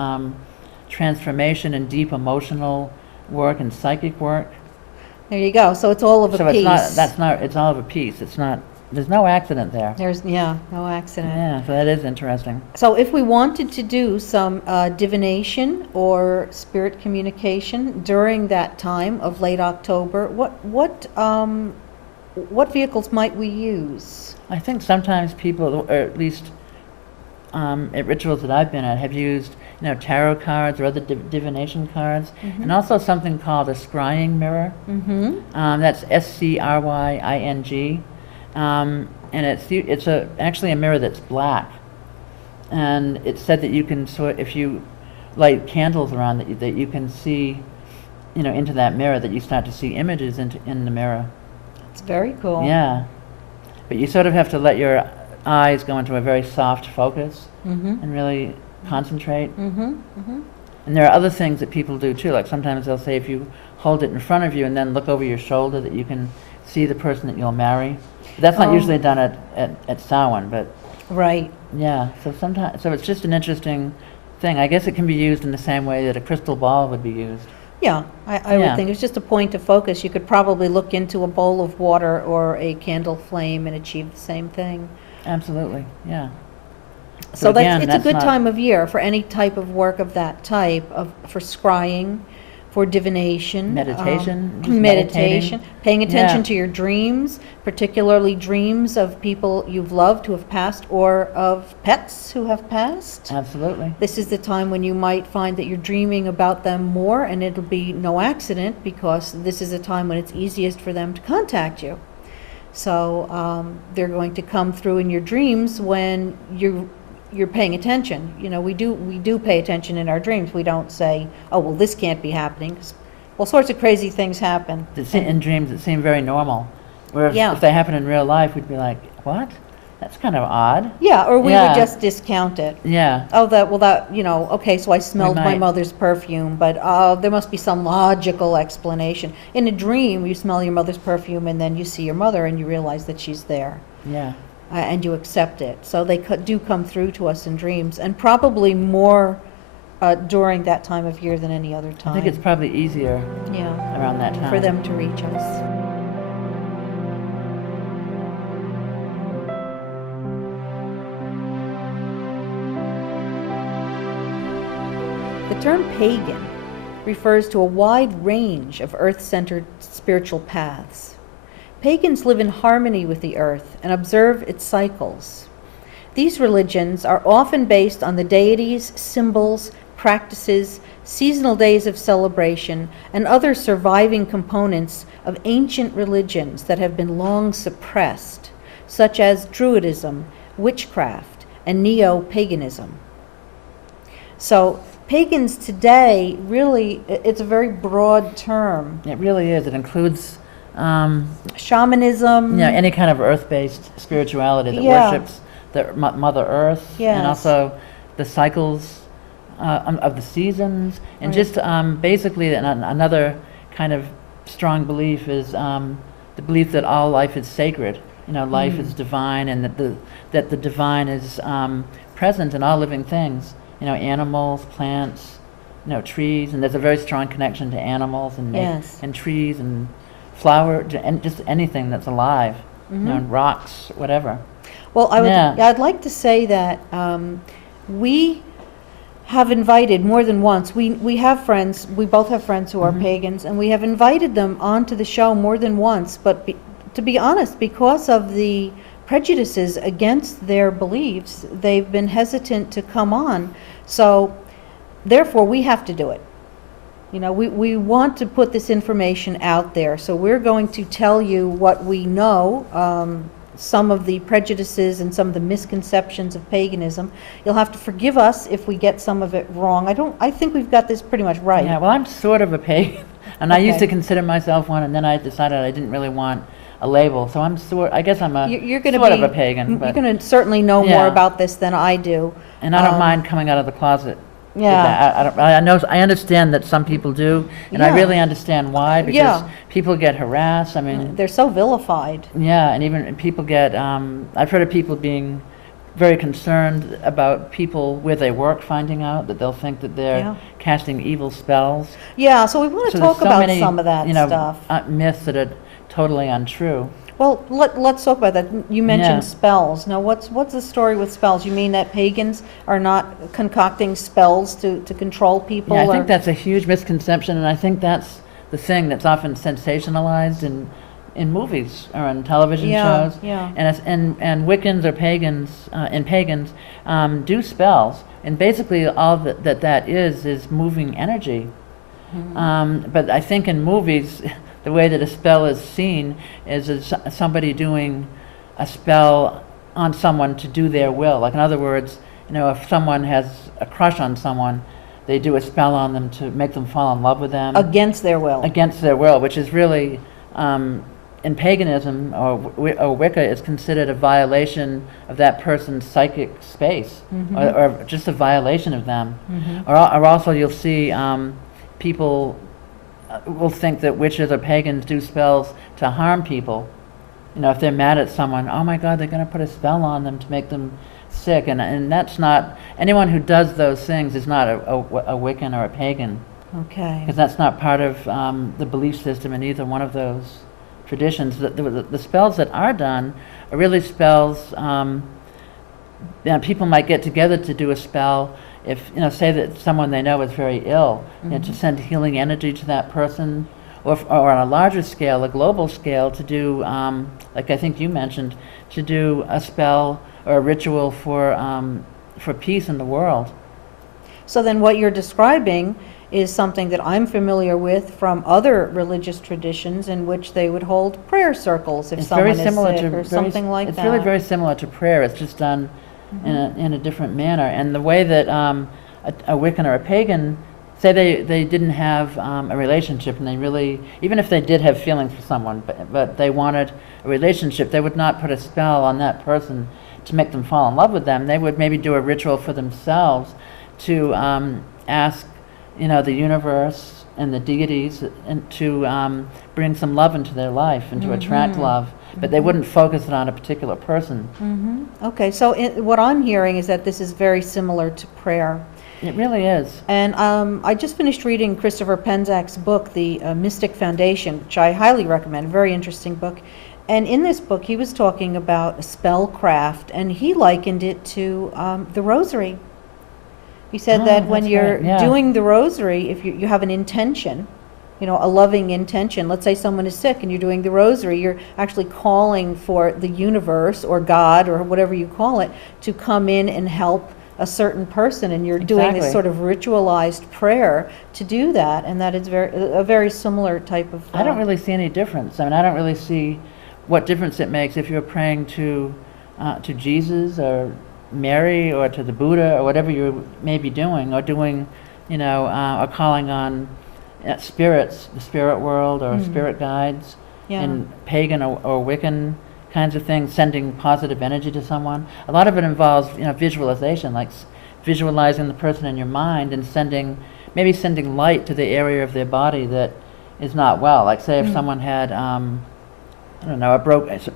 transformation and deep emotional work and psychic work. There you go. So it's all of a So piece. it's all of a piece. It's not, there's no accident there. There's no accident. Yeah, so that is interesting. So if we wanted to do some divination or spirit communication during that time of late October, what vehicles might we use? I think sometimes people, or at least at rituals that I've been at, have used tarot cards or other divination cards, and also something called a scrying mirror. That's SCRYING, and it's actually a mirror that's black, and it's said that you can if you light candles around that you can see into that mirror, that you start to see images in the mirror. It's very cool. Yeah, but you sort of have to let your eyes go into a very soft focus and really concentrate. And there are other things that people do too, like sometimes they'll say if you hold it in front of you and then look over your shoulder, that you can see the person that you'll marry. But that's not usually done at Samhain, but Right. yeah, so it's just an interesting thing. I guess it can be used in the same way that a crystal ball would be used. Yeah, I would Yeah. think it's just a point of focus. You could probably look into a bowl of water or a candle flame and achieve the same thing. Absolutely, yeah. So again, it's a good not- time of year for any type of work of that type, for scrying, for divination. Meditation, just Meditation, meditating. paying attention Yeah. to your dreams, particularly dreams of people you've loved who have passed, or of pets who have passed. Absolutely. This is the time when you might find that you're dreaming about them more, and it'll be no accident, because this is a time when it's easiest for them to contact you. So they're going to come through in your dreams when you're paying attention. You know, we do pay attention in our dreams. We don't say, oh, well, this can't be happening. 'Cause all sorts of crazy things happen. In dreams, it seemed very normal. Where Yeah. if they happen in real life, we'd be like, what? That's kind of odd. Yeah, or we Yeah. would just discount it. Yeah. Oh, you know, okay, so I smelled my might. mother's perfume, but there must be some logical explanation. In a dream, you smell your mother's perfume and then you see your mother and you realize that she's there. Yeah. And you accept it. So they do come through to us in dreams, and probably more during that time of year than any other time. I think it's probably easier yeah, around that time. for them to reach us. The term pagan refers to a wide range of earth-centered spiritual paths. Pagans live in harmony with the earth and observe its cycles. These religions are often based on the deities, symbols, practices, seasonal days of celebration, and other surviving components of ancient religions that have been long suppressed, such as Druidism, witchcraft, and neo-paganism. So pagans today, really, it's a very broad term. It really is. It includes Shamanism. any kind of earth-based spirituality that Yeah. worships the Mother Earth, Yes. and also the cycles of the seasons, and Right. just basically another kind of strong belief is the belief that all life is sacred. You know, life is divine, and that the divine is present in all living things. You know, animals, plants, trees, and there's a very strong connection to animals and Yes. and trees and flower and just anything that's alive. And rocks, whatever. Well, Yeah. I'd like to say that we have invited more than once. We have friends. We both have friends who are pagans, and we have invited them onto the show more than once. But to be honest, because of the prejudices against their beliefs, they've been hesitant to come on. So, therefore, we have to do it. You know, we want to put this information out there. So we're going to tell you what we know, some of the prejudices and some of the misconceptions of paganism. You'll have to forgive us if we get some of it wrong. I think we've got this pretty much right. Yeah, well, I'm sort of a pagan, and I used Okay. to consider myself one, and then I decided I didn't really want a label. So I guess I'm You're going to sort be of a pagan. You're But, going to certainly know more Yeah. about this than I do. and I don't mind coming out of the closet. with Yeah. that. I understand that some people do, and I Yeah. really understand why, because Yeah. people get harassed. I mean, They're so vilified. yeah, and even people get, I've heard of people being very concerned about people where they work finding out that they'll think that they're Yeah. casting evil spells. Yeah, so we want to So there's talk so about many, some of that stuff. Myths that are totally untrue. Well, let's talk about that. You mentioned Yeah. spells. Now, what's the story with spells? You mean that pagans are not concocting spells to control people? Yeah, I or- think that's a huge misconception, and I think that's the thing that's often sensationalized in movies or in television Yeah, shows. yeah. And Wiccans or pagans do spells, and basically all that is moving energy. But I think in movies, the way that a spell is seen is somebody doing a spell on someone to do their will. Like, in other words, if someone has a crush on someone, they do a spell on them to make them fall in love with them. Against their will. Against their will, which is really, in paganism or Wicca, is considered a violation of that person's psychic space, or just a violation of them. Or also you'll see people will think that witches or pagans do spells to harm people. If they're mad at someone, oh my God, they're going to put a spell on them to make them sick. And that's not, anyone who does those things is not a Wiccan or a pagan. Okay. Because that's not part of the belief system in either one of those traditions. The spells that are done are really spells, people might get together to do a spell if, say that someone they know is very ill, and to send healing energy to that person, or on a larger scale, a global scale, to do, like I think you mentioned, to do a spell or a ritual for peace in the world. So then what you're describing is something that I'm familiar with from other religious traditions in which they would hold prayer circles if It's someone very is similar sick to or something like it's that. really very similar to prayer. It's just done in a different manner. And the way that a Wiccan or a pagan, say they didn't have a relationship, and they really, even if they did have feelings for someone, but they wanted a relationship, they would not put a spell on that person to make them fall in love with them. They would maybe do a ritual for themselves to ask, the universe and the deities and to bring some love into their life and to attract love. But they wouldn't focus it on a particular person. Okay, so what I'm hearing is that this is very similar to prayer. It really is. And I just finished reading Christopher Penzak's book, The Mystic Foundation, which I highly recommend, very interesting book. And in this book, he was talking about spellcraft, and he likened it to the rosary. He said that when that's you're right, yeah. doing the rosary, if you have an intention, a loving intention, let's say someone is sick and you're doing the rosary, you're actually calling for the universe or God or whatever you call it to come in and help a certain person, and you're doing this Exactly. sort of ritualized prayer to do that, and that is a very similar type of... I don't really see any difference. I mean, I don't really see what difference it makes if you're praying to Jesus or Mary or to the Buddha or whatever you may be doing, or doing, or calling on spirits, the spirit world or spirit guides, Yeah. and pagan or Wiccan kinds of things, sending positive energy to someone. A lot of it involves, visualization, like visualizing the person in your mind and maybe sending light to the area of their body that is not well. Like say if someone had,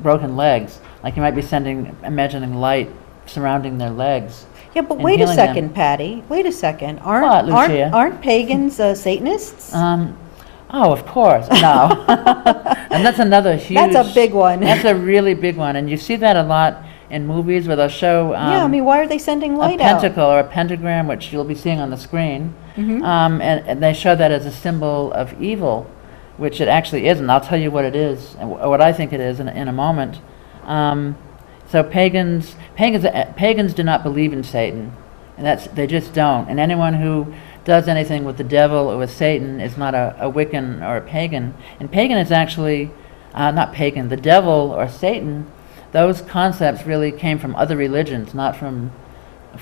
broken legs, like you might be imagining light surrounding their legs. Yeah, but and wait a healing them. second, Patty. Wait a second. What, Lucia? Aren't pagans Satanists? Oh, of course. No. And that's another huge... That's a big one. That's a really big one. And you see that a lot in movies where they'll show yeah, I mean, why are they sending a light out? pentacle or a pentagram, which you'll be seeing on the screen. And they show that as a symbol of evil, which it actually isn't. I'll tell you what it is, or what I think it is in a moment. So pagans do not believe in Satan, and they just don't. And anyone who does anything with the devil or with Satan is not a Wiccan or a pagan. And pagan is actually not pagan. The devil or Satan, those concepts really came from other religions, not from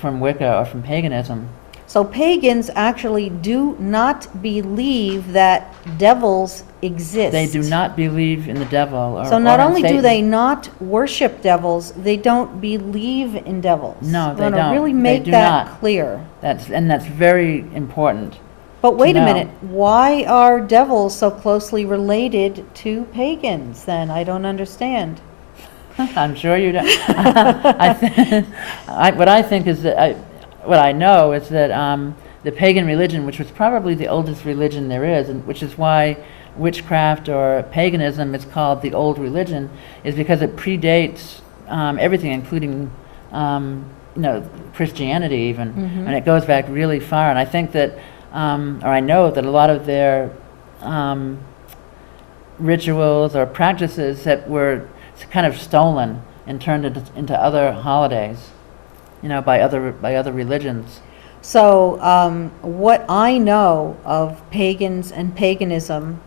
Wicca or from paganism. So pagans actually do not believe that devils exist. They do not believe in the devil or So not or in only do Satan. they not worship devils, they don't believe in devils. No, they I wanna don't. really They make do that not. clear. That's very important. But wait a know. minute, why are devils so closely related to pagans then? I don't understand. I'm sure you don't. What I know is that the pagan religion, which was probably the oldest religion there is, and which is why witchcraft or paganism is called the old religion, is because it predates everything, including Christianity even, and it goes back really far. And I think that, or I know that a lot of their rituals or practices that were kind of stolen and turned into other holidays, by other religions. So what I know of pagans and paganism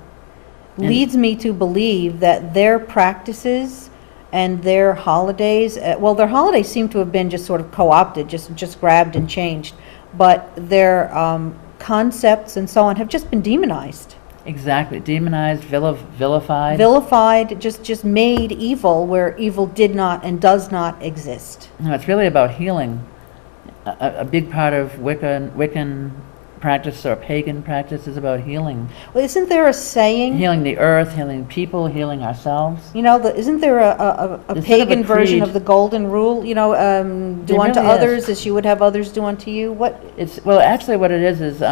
leads me to believe that their practices and their holidays, their holidays seem to have been just sort of co-opted, just grabbed and changed, but their concepts and so on have just been demonized. Exactly, demonized, vilified. Vilified, just made evil where evil did not and does not exist. No, it's really about healing. A big part of Wiccan practice or pagan practice is about healing. Well, isn't there a saying? Healing the earth, healing people, healing ourselves. Isn't there a There's pagan sort of a version creed. of the golden rule? Do There unto really is. others as you would have others do unto you. Actually what it is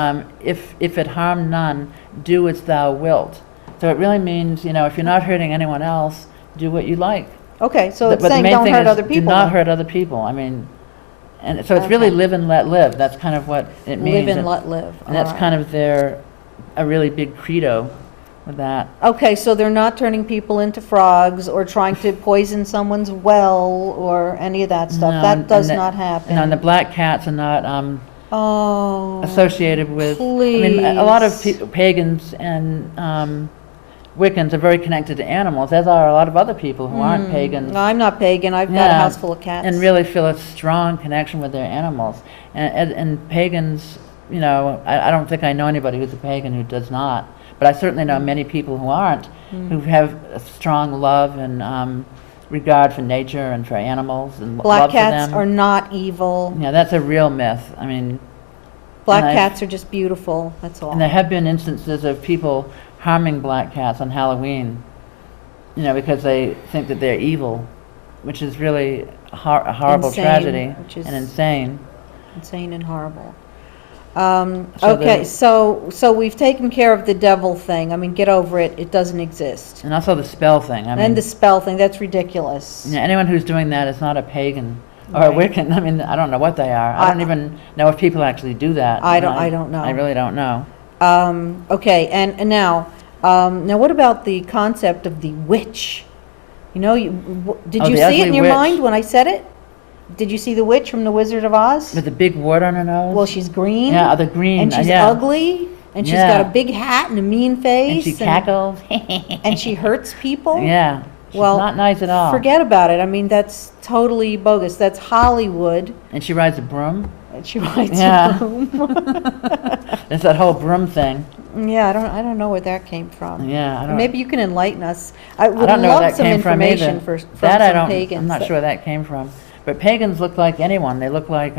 if it harm none, do as thou wilt. So it really means, if you're not hurting anyone else, do what you like. Okay, so But it's the saying main don't thing hurt is other people. Do not then. hurt other people. I mean, and so it's really Okay. live and let live. That's kind of what it means. Live and let live. And that's kind of a really big credo with that. Okay, so they're not turning people into frogs or trying to poison someone's well or any of that stuff. No, That and does the- not happen. And the black cats are not associated with. please. I mean, a lot of pagans and Wiccans are very connected to animals, as are a lot of other people who aren't pagans. No, I'm not pagan. I've got a house full of cats. And really feel a strong connection with their animals. And pagans, you know, I don't think I know anybody who's a pagan who does not. But I certainly know many people who aren't, who have a strong love and regard for nature and for animals and Black love for cats them. are not evil. Yeah, that's a real myth. I mean, Black cats are just beautiful. That's all. and there have been instances of people harming black cats on Halloween, you know, because they think that they're evil, which is really a horrible Insane, tragedy which is and insane. insane and horrible. So Okay, so we've taken care of the devil thing. I mean, get over it. It doesn't exist. And also the spell thing. I mean, And the spell thing, that's ridiculous. yeah, anyone who's doing that is not a pagan or a Right. Wiccan. I mean, I don't know what they are. I don't even know if people actually do that. I don't know. I really don't know. Okay, and now what about the concept of the witch? You know, did Oh, you the see it in ugly your witch. mind when I said it? Did you see the witch from The Wizard of Oz? With the big wart on her nose. Well, she's green. yeah, the green. And she's yeah. ugly, and she's Yeah. got a big hat and a mean face. And she cackles. and she hurts people. Yeah. She's Well, not nice at all. Forget about it. I mean, that's totally bogus. That's Hollywood. And she rides a broom. And she rides Yeah. a broom. There's that whole broom thing. Yeah, I don't know where that came from. Yeah, I don't. Maybe you can enlighten us. I would I don't know where love that some came from either. information from that some I don't. pagans. I'm not that- sure where that came from. But pagans look like anyone. They look like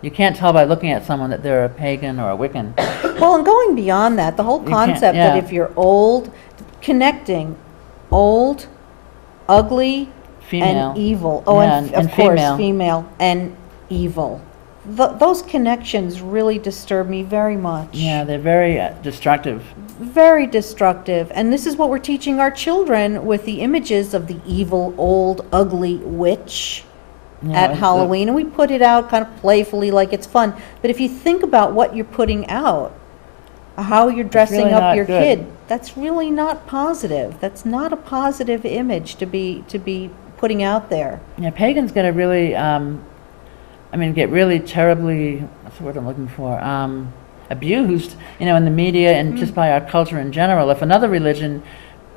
you can't tell by looking at someone that they're a pagan or a Wiccan. Well, and going beyond that, the whole You can't- concept that yeah. if you're old, connecting old, ugly, Female. and evil. Yeah, and and of course, female. female and evil. Those connections really disturb me very much. Yeah, they're very destructive. Very destructive. And this is what we're teaching our children with the images of the evil, old, ugly witch Yeah, at it's Halloween. And we put it out kind of playfully like it's fun. But if you think about what you're putting out, how you're dressing really up not your good. kid, that's really not positive. That's not a positive image to be putting out there. Yeah, pagans get a really, get really terribly, what's the word I'm looking for, abused, you know, in the media and just by our culture in general. If another religion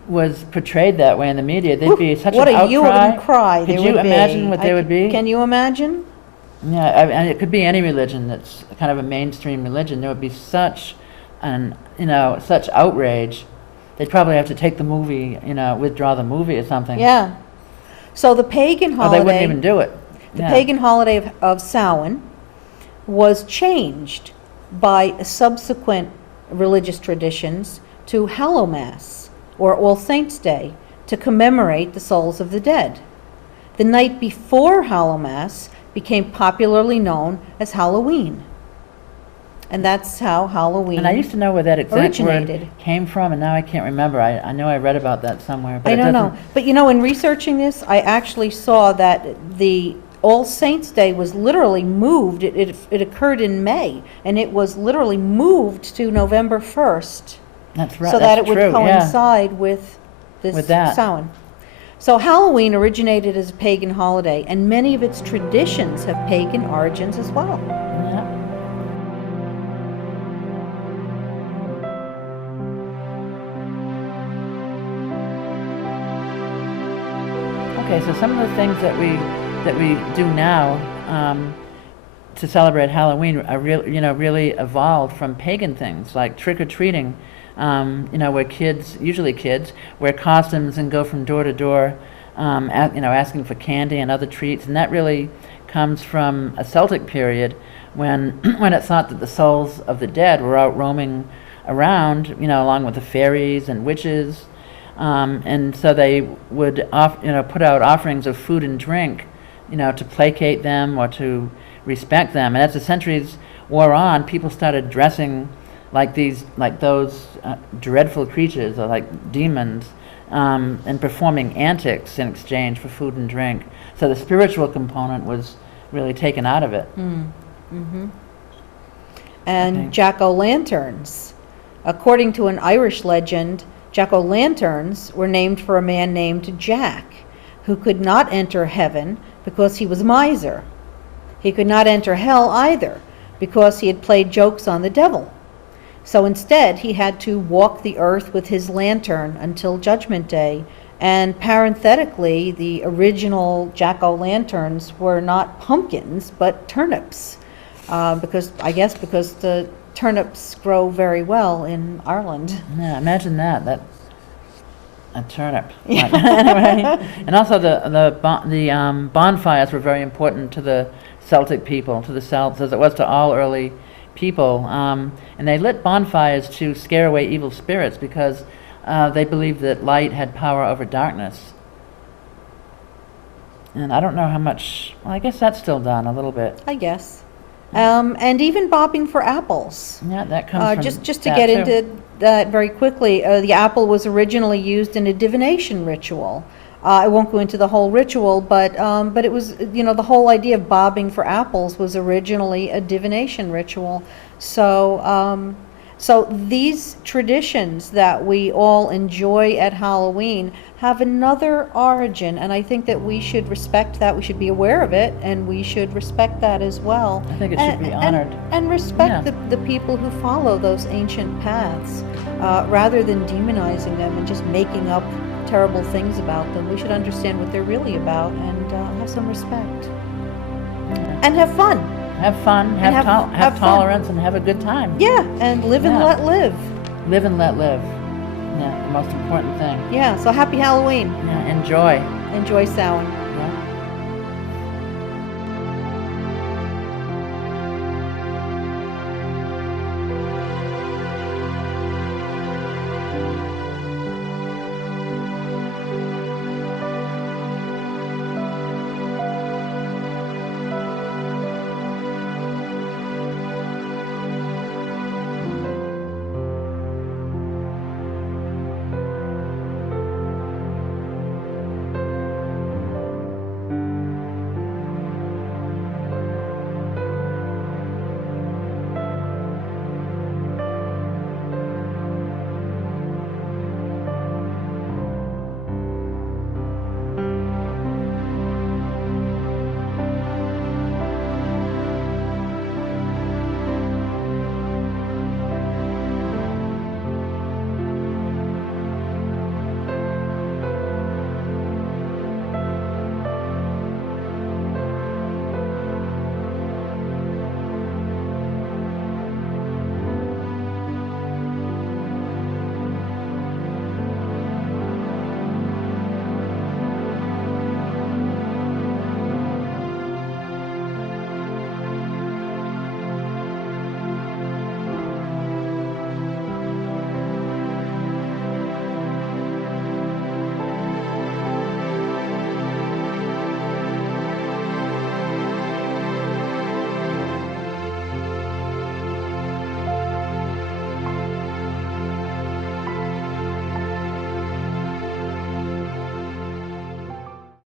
was portrayed that way in the media, there'd be such What an a outcry. hue and cry Could there you would be. imagine what they would be? Can you imagine? Yeah, and it could be any religion that's kind of a mainstream religion. There would be such such outrage. They'd probably have to take the movie, withdraw the movie or something. Yeah. So the pagan Or holiday. they wouldn't even do it. The Yeah. pagan holiday of Samhain was changed by subsequent religious traditions to Hallowmass, or All Saints' Day, to commemorate the souls of the dead. The night before Hallowmass became popularly known as Halloween. And that's how Halloween And I used to know where that exact originated. word came from, and now I can't remember. I know I read about that somewhere, but I it don't know. doesn't. But in researching this, I actually saw that the All Saints' Day was literally moved. It occurred in May, and it was literally moved to November 1st. That's right. So that that's it would true, yeah. coincide with this With that. Samhain. So Halloween originated as a pagan holiday, and many of its traditions have pagan origins as well. Yeah. Okay, so some of the things that we do now to celebrate Halloween are really evolved from pagan things like trick or treating, where usually kids, wear costumes and go from door to door, asking for candy and other treats, and that really comes from a Celtic period when it's thought that the souls of the dead were out roaming around, along with the fairies and witches. And so they would put out offerings of food and drink, to placate them or to respect them. And as the centuries wore on, people started dressing like those dreadful creatures, or like demons, and performing antics in exchange for food and drink. So the spiritual component was really taken out of it. Mm-hmm. And Okay. jack-o'-lanterns. According to an Irish legend, jack-o'-lanterns were named for a man named Jack, who could not enter heaven because he was a miser. He could not enter hell either, because he had played jokes on the devil. So instead, he had to walk the earth with his lantern until Judgment Day. And parenthetically, the original jack-o'-lanterns were not pumpkins, but turnips. Because the turnips grow very well in Ireland. Yeah, imagine that a turnip. Anyway, and also the bonfires were very important to the Celtic people, to the Celts, as it was to all early people. And they lit bonfires to scare away evil spirits because they believed that light had power over darkness. And I don't know how much. Well, I guess that's still done a little bit. I guess. And even bobbing for apples. Yeah, that comes from just to that get too. into that very quickly, the apple was originally used in a divination ritual. I won't go into the whole ritual, but it was, the whole idea of bobbing for apples was originally a divination ritual. So these traditions that we all enjoy at Halloween have another origin, and I think that we should respect that. We should be aware of it, and we should respect that as well. I think it should be honored. And respect Yeah. the people who follow those ancient paths, rather than demonizing them and just making up terrible things about them. We should understand what they're really about and have some respect. And have fun. Have fun, And have have fun. tolerance, and have a good time. Yeah, and live and Yeah. let live. Live and let live. Yeah, the most important thing. Yeah, so happy Halloween. Yeah, enjoy. Enjoy Samhain.